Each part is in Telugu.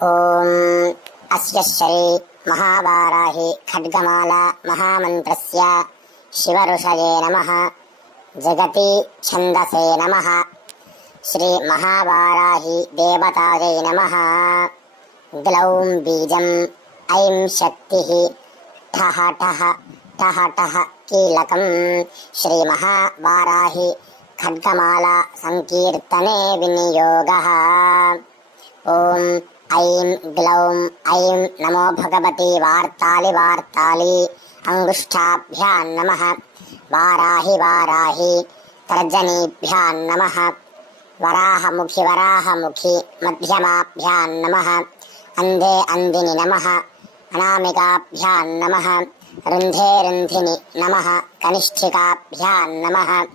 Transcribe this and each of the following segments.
ఓం అస్య శ్రీ మహావారాహి ఖడ్గమాల మహామంత్రస్య శివఋషయే నమః. జగతి ఛందసే నమః. శ్రీ మహావారాహి దేవతాయై నమః. గ్లౌం బీజం ఐం శక్తి ఠః ఠః ఠః ఠః కీలకం. శ్రీ మహావారాహి ఖడ్గమాల సంకీర్తనే వినియోగః. ఓం ఐం గ్లౌం ఐం నమో భగవతి వార్తాలి వార్తాలి అంగుష్ఠాభ్యాం నమః. వారాహి వారాహి తర్జనీభ్యాం నమః. వరాహముఖి వరాహముఖి మధ్యమాభ్యాం నమః. అందే అందిని నమః. అనామికాభ్యాం నమః. రుంధే రుంధిని నమః. కనిష్ఠికాభ్యాం నమః.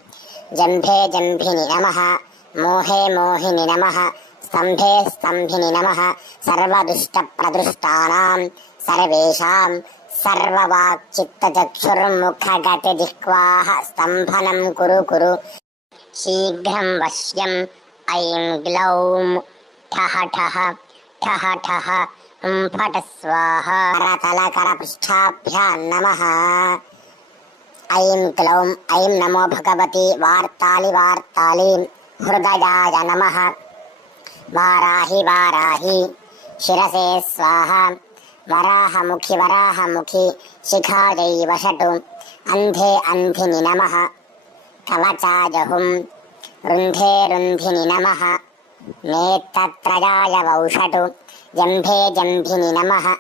జంభే జంభిని నమః. మోహే మోహిని నమః. స్తంభే స్తంభిని నమః. సర్వదుష్టప్రదృష్టానాం సర్వేషాం సర్వవాక్చిత్తచక్షుర్ముఖగతిజిహ్వాః స్తంభనం కురు కురు. శీఘ్రం వశ్యం ఐం గ్లౌం ఠః ఠః ఠః ఠః ఫట స్వాహా. కరతలకరపృష్ఠాభ్యాం నమః. ఐం గ్లౌం ఐం నమో భగవతి వార్తాలి వార్తాలి హృదయాయ నమః. వారాహి వారాహి శిరసే స్వాహా. వరాహముఖి వరాహముఖి శిఖాయై వషటు. అంధే అంధిని నమః. కవచాజహుం. రుంధే రుంధిని నమః. నేత్రత్రయాయ వౌషటు. జంభే జంభిని నమః.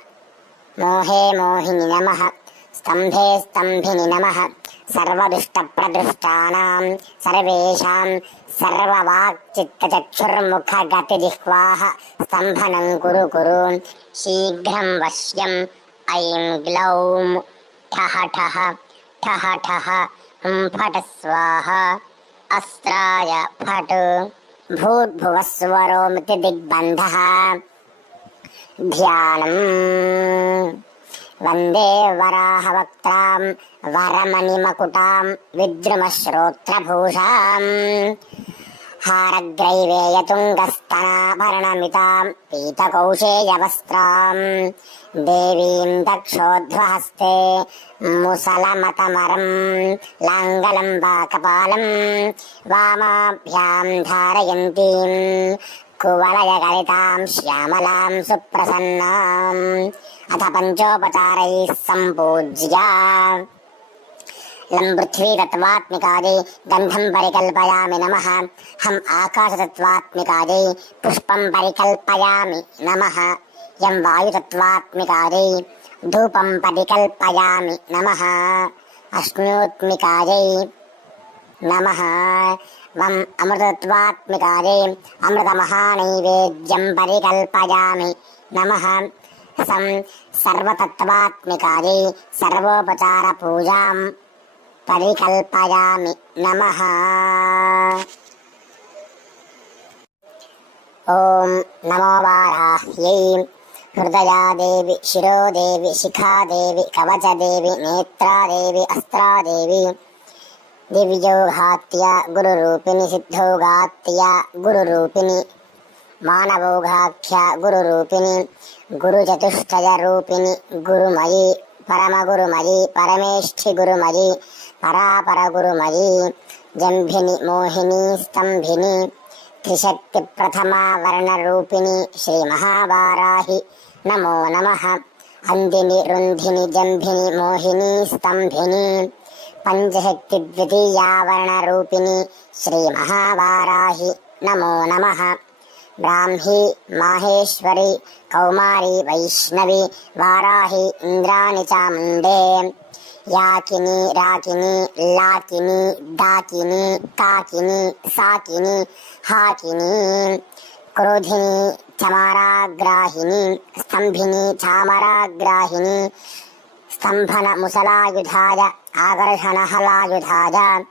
మోహే మోహిని నమః. స్తంభే స్తంభిని నమః. సర్వదుష్టప్రదృష్టానాం సర్వేషాం సర్వవాక్చిత్తచక్షుర్ముఖగతిజిహ్వాః స్తంభనం కురు కురు. శీఘ్రం వశ్యం ఐం గ్లౌం ఠః ఠః ఠః ఠః ఫట స్వాహా. అస్త్రాయ ఫట్. భూర్భువస్వరోమితి దిగ్బంధః. ధ్యానం. వందే వరాహవక్త్రాం వరమణిమకుటాం విద్రుమశ్రోత్రభూషాం. హారగ్రైవేయతుంగస్తనాభరణమితాం పీతకౌశేయవస్త్రాం. దేవీం దక్షోధ్వహస్తే ముసలమతమరం లాంగలం వాకపాలం. వామాభ్యాం ధారయంతీం కువలయగలితాం శ్యామలాం సుప్రసన్నాం. అథ పంచోపచారైః సంపూజ్య లం పృథ్వీతత్వాత్మికాయై గంధం పరికల్పయామి నమః. హం ఆకాశతత్వాత్మికాయై పుష్పం పరికల్పయామి నమః. యం వాయుతత్వాత్మికాయై ధూపం పరికల్పయామి నమః. అశ్నోత్మికాయై నమః. వం అమృతత్వాత్మికాయై అమృతమహానైవేద్యం పరికల్పయామి నమః. సం సర్వతత్వాత్మికాయై సర్వోపచారపూజాం పరికల్పయామి నమః. ఓం నమో వారాహ్యై. హృదయాదేవి శిరోదేవి శిఖాదేవి కవచదేవి నేత్రాదేవి అస్త్రాదేవి. దివ్యోఘాత్య గురురూపిణి సిద్ధౌఘాత్య గురురూపిణి. మానవౌఘాఖ్య గురురూపిణి. గురుచతుష్టయ రూపిణి గురుమయి. పరమగురుమయి పరమేష్ఠి గురుమయి పరాపర గురుమయి. జంభిని మోహిని స్తంభిని. త్రిశక్తి ప్రథమా వర్ణరూపిణి శ్రీ మహావారాహి నమో నమః. అందిని రుంధిని జంభిని మోహిని స్తంభిని. పంచశక్తి ద్వితీయా వర్ణరూపిణి శ్రీ మహావారాహి నమో నమః. బ్రాహ్మీ మాహేశ్వరి కౌమారి వైష్ణవి వారాహి ఇంద్రాణి చాముండే. యాకిని రాకిని లాకిని డాకిని కాకిని సాకిని హాకిని. క్రోధిని చమారాగ్రాహిని స్తంభిని చామరాగ్రాహిని. స్తంభన ముసలాయుధాయ ఆకర్షణ హలాయుధాయ.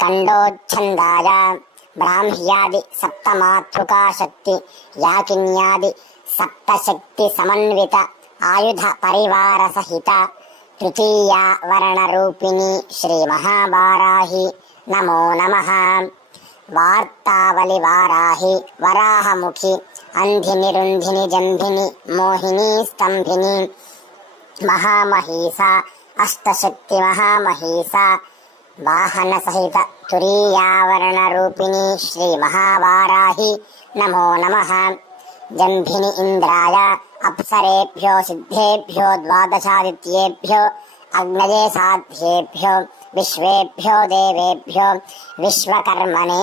కండోచ్ఛందాయ. బ్రాహ్మ్యాది సప్తమాతృకా శక్తి యాకిన్యాది సప్తశక్తి సమన్విత ఆయుధ పరివార సహిత తృతీయా వర్ణరూపిణి శ్రీ మహావారాహి నమో నమః. వార్తావళి వారాహి వరాహముఖి अंधिनि रुंधिनि जंभिनि मोहिनी स्तंभिनि महामहीसा अष्टशक्ति महामहीसा वाहन सहित तुरीयावरण रूपिणी श्री महावाराहि नमो नमः। जंभिनि इंद्राय अप्सरेभ्यो सिद्धेभ्यो द्वादशादित्येभ्यो अग्नये साध्येभ्यो विश्वेभ्यो देवेभ्यो विश्वकर्मणे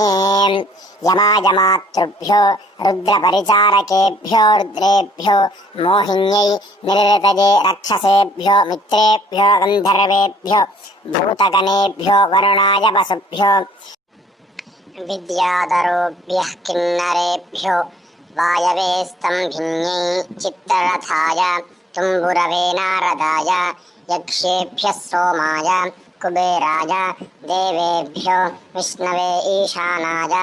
यमायमातृभ्यो रुद्रपरिचारकेभ्यो रुद्रेभ्यो मोहिन्यै निरृतये रक्षसेभ्यो मित्रेभ्यो गन्धर्वेभ्यो भूतगणेभ्यो वरुणाय वसुभ्यो विद्याधरोभ्यः किन्नरेभ्यो वायवे स्तंभिन्यै चित्तरथाय तुम्बुरवे नारदाय यक्षेभ्यः सोमाय कुबेराय देवेभ्यो विष्णवे ईशानाय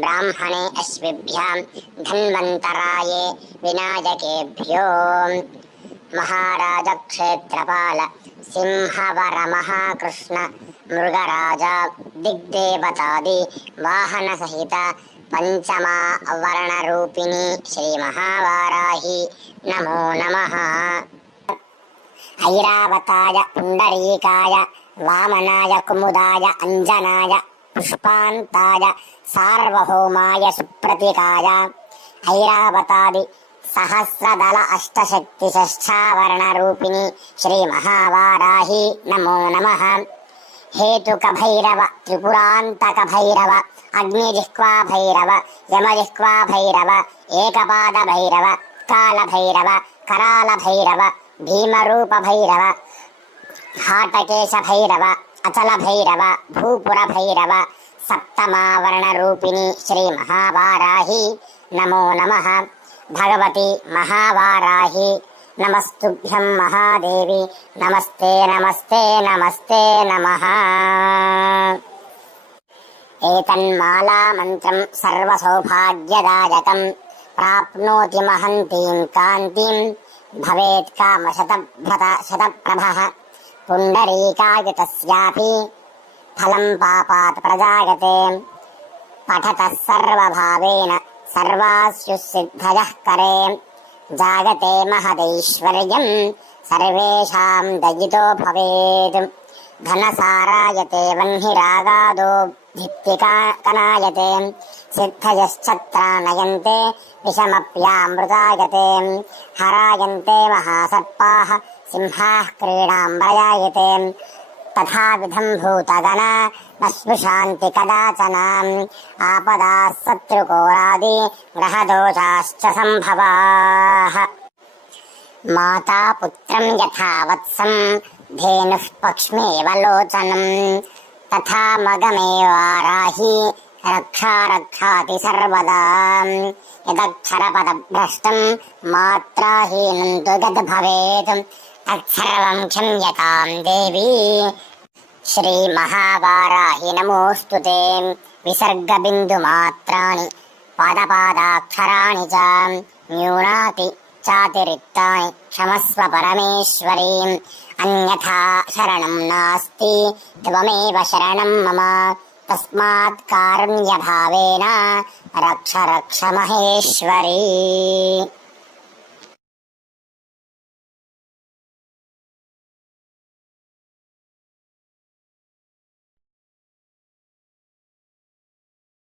ब्राह्मणे अश्विभ्यां धन्वन्तराय विनायकेभ्यो महाराज क्षेत्रपाल सिंहवर महाकृष्ण मृगराज दिग्देवतादि वाहन सहित पंचमा वर्णरूपिणी श्री महावाराहि नमो नमः। ऐरावताय पुंडरीकाय वामनाय कुमुदाय अंजनाय पुष्पान्ताय सार्वभौमाय सुप्रतिकाय ऐरावतादि सहस्रदल अष्टशक्ति षष्ठावरणरूपिणी श्री महावाराहि नमो नमः। हेतुक भैरव त्रिपुरान्तक भैरव अग्निजिह्वा भैरव यमजिह्वा भैरव एकपाद भैरव काल भैरव कराल भैरव भीमरूप भैरव हाटकेश भैरव अचल भैरव भूपुर भैरव सप्तमावरणरूपिणी श्री महावाराहि नमो नमः। भगवती महावाराहि नमस्तुभ्यं महादेवी नमस्ते नमस्ते नमस्ते नमः। एतन्माला मन्त्रं सर्वसौभाग्यदायकं प्राप्नोति महन्तीं कान्तिं भवेत् कामशतप्रभः पुण्डरीकायुतस्यापि फलं पापात् प्रजायते पठतः सर्वभावेन सर्वास्युः सिद्धयः करे जागते महदैश्वर्यं सर्वेषां दयितो भवेत् धनसारायते वह्निरागादो भित्तिकनायते सिद्धयश्चत्रानयन्ते विषमप्यामृतायते हरायन्ते महासर्पाः सिंहाः क्रीडाम्बरायते तथाविधं भूतगणा न स्पृशान्ति कदाचन आपदाः शत्रुकोरादि ग्रहदोषाश्च सम्भवाः माता पुत्रं यथा वत्सं धेनुः पक्ष्मेव लोचनं तथा मगमेवाराहि रक्षा रक्षाति सर्वदा यदक्षरपदभ्रष्टं मात्राहीनं तु यद्भवेत् तत्सर्वं क्षम्यतां देवी श्री महावाराहि नमोऽस्तुते। विसर्गबिन्दुमात्राणि पादपादाक्षराणि च न्यूनाति चातिरिक्तानि क्षमस्व परमेश्वरी अन्यथा शरणं नास्ति त्वमेव शरणं मम तस्मात् कारुण्यभावेन रक्ष रक्ष महेश्वरी।